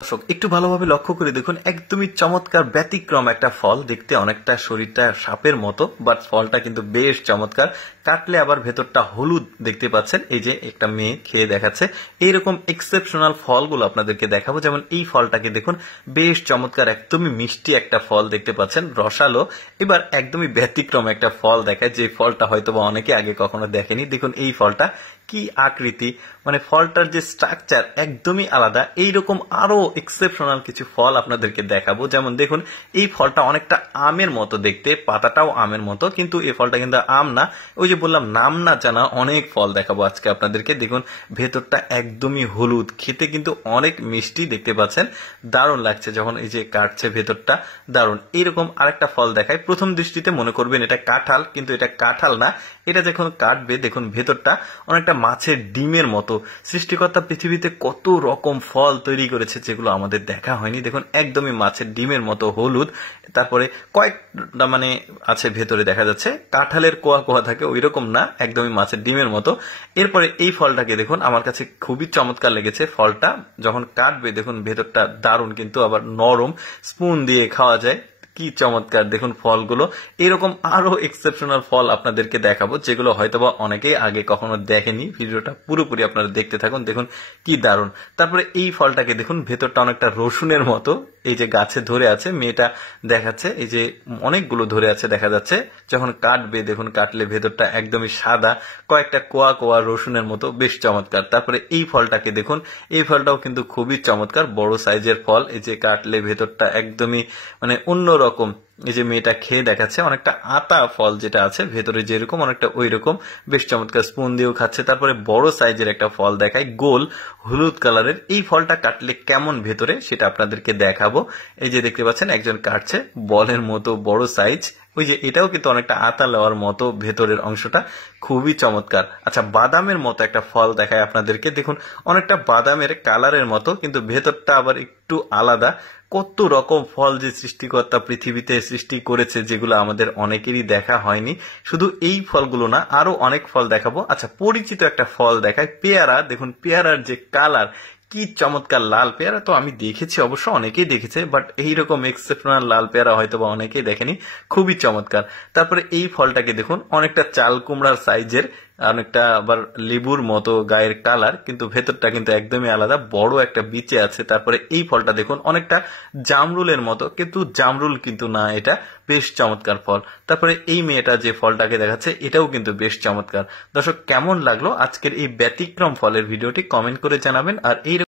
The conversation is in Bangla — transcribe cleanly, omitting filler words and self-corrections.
দর্শক একটু ভালোভাবে লক্ষ্য করে দেখুন, একদমই চমৎকার ব্যতিক্রম একটা ফল। দেখতে অনেকটা শরীরটা সাপের মতো, বাট ফলটা কিন্তু বেশ চমৎকার। কাটলে আবার ভেতরটা হলুদ দেখতে পাচ্ছেন। এই যে একটা মেয়ে খেয়ে দেখাচ্ছে। এইরকম এক্সেপশনাল ফলগুলো আপনাদেরকে দেখাবো। যেমন এই ফলটাকে দেখুন, বেশ চমৎকার, একদমই মিষ্টি একটা ফল দেখতে পাচ্ছেন, রসালো। এবার একদমই ব্যতিক্রম একটা ফল দেখায়, যে ফলটা হয়তো বা অনেকে আগে কখনো দেখেনি। দেখুন এই ফলটা কি আকৃতি, মানে ফলটার যে স্ট্রাকচার একদমই আলাদা। এইরকম আরো এক্সেপশনাল কিছু ফল আপনাদেরকে দেখাবো। যেমন দেখুন, এই ফলটা অনেকটা আমের মতো দেখতে, পাতাটাও আমের মতো, কিন্তু এই ফলটা কিন্তু আম না। ওই যে বললাম, নাম না জানা অনেক ফল দেখাবো আজকে আপনাদেরকে। দেখুন ভেতরটা একদমই হলুদ, খেতে কিন্তু অনেক মিষ্টি দেখতে পাচ্ছেন। দারুণ লাগছে যখন এই যে কাটছে, ভেতরটা দারুণ। এইরকম আরেকটা ফল দেখায়, প্রথম দৃষ্টিতে মনে করবেন এটা কাঁঠাল, কিন্তু এটা কাঁঠাল না। এটা যখন কাটবে দেখুন ভেতরটা অনেকটা মাছের ডিমের মতো। সৃষ্টিকর্তা পৃথিবীতে কত রকম ফল তৈরি করেছে যেগুলো আমাদের দেখা হয়নি। দেখুন একদমই মাছের ডিমের মতো হলুদ, তারপরে কয়েকটা মানে আছে ভেতরে দেখা যাচ্ছে। কাঁঠালের কোয়া কোয়া থাকে ওই রকম না, একদমই মাছের ডিমের মতো। এরপরে এই ফলটাকে দেখুন, আমার কাছে খুবই চমৎকার লেগেছে। ফলটা যখন কাটবে দেখুন ভেতরটা দারুণ, কিন্তু আবার নরম, স্পুন দিয়ে খাওয়া যায়। কি চমৎকার দেখুন ফলগুলো। এরকম আরো এক্সেপশনাল ফল আপনাদেরকে দেখাবো, যেগুলো হয়তোবা অনেকেই আগে কখনো দেখেনি। ভিডিওটা পুরোপুরি আপনারা দেখতে থাকুন, দেখুন কি দারুণ। তারপরে এই ফলটাকে দেখুন, ভেতরটা অনেকটা রসুনের মতো। এই যে গাছে ধরে আছে, মেয়েটা দেখাচ্ছে, এই যে অনেকগুলো ধরে আছে দেখা যাচ্ছে। যখন কাটবে দেখুন, কাটলে ভেতরটা একদমই সাদা, কয়েকটা কোয়া কোয়া রসুনের মতো, বেশ চমৎকার। তারপরে এই ফলটাকে দেখুন, এই ফলটাও কিন্তু খুবই চমৎকার, বড় সাইজের ফল। এই যে কাটলে ভেতরটা একদমই মানে অন্যরকম। এই যে মেয়েটা খেয়ে দেখাচ্ছে, অনেকটা আতা ফল যেটা আছে ভেতরে যেরকম, অনেকটা ওই রকম, বেশ চমৎকার, স্পুন দিয়েও খাচ্ছে। তারপরে বড় সাইজের একটা ফল দেখায়, গোল হলুদ কালারের। এই ফলটা কাটলে কেমন ভেতরে সেটা আপনাদেরকে দেখাবো। এই যে দেখতে পাচ্ছেন একজন কাটছে, বলের মতো বড় সাইজ। ওই যে এটাও কিন্তু অনেকটা আতা লওয়ার মতো ভেতরের অংশটা, খুবই চমৎকার। আচ্ছা, বাদামের মতো একটা ফল দেখায় আপনাদেরকে। দেখুন অনেকটা বাদামের কালারের মতো, কিন্তু ভেতরটা আবার একটু আলাদা। কত রকম ফল যে সৃষ্টিকর্তা পৃথিবীতে সৃষ্টি করেছে, যেগুলো আমাদের অনেকেরই দেখা হয়নি। শুধু এই ফলগুলো না, আরো অনেক ফল দেখাবো। আচ্ছা, পরিচিত একটা ফল দেখায়, পেয়ারা। দেখুন পেয়ারার যে কালার, কি চমৎকার লাল। পেয়ারা তো আমি দেখেছি, অবশ্য অনেকেই দেখেছে, বাট এইরকম এক্সেপশনাল লাল পেয়ারা হয়তো বা অনেকেই দেখেনি। খুবই চমৎকার। তারপরে এই ফলটাকে দেখুন, অনেকটা চাল কুমড়ার সাইজের, অনেকটা আবার লেবুর মতো গায়ের কালার, কিন্তু ভেতরটা কিন্তু একদমই আলাদা, বড় একটা বিচে আছে। তারপরে এই ফলটা দেখুন, অনেকটা জামরুলের মতো, কিন্তু জামরুল কিন্তু না, এটা বেশ চমৎকার ফল। তারপরে এই মেয়েটা যে ফলটাকে দেখাচ্ছে, এটাও কিন্তু বেশ চমৎকার। দর্শক কেমন লাগলো আজকের এই ব্যতিক্রম ফলের ভিডিওটি কমেন্ট করে জানাবেন। আর এই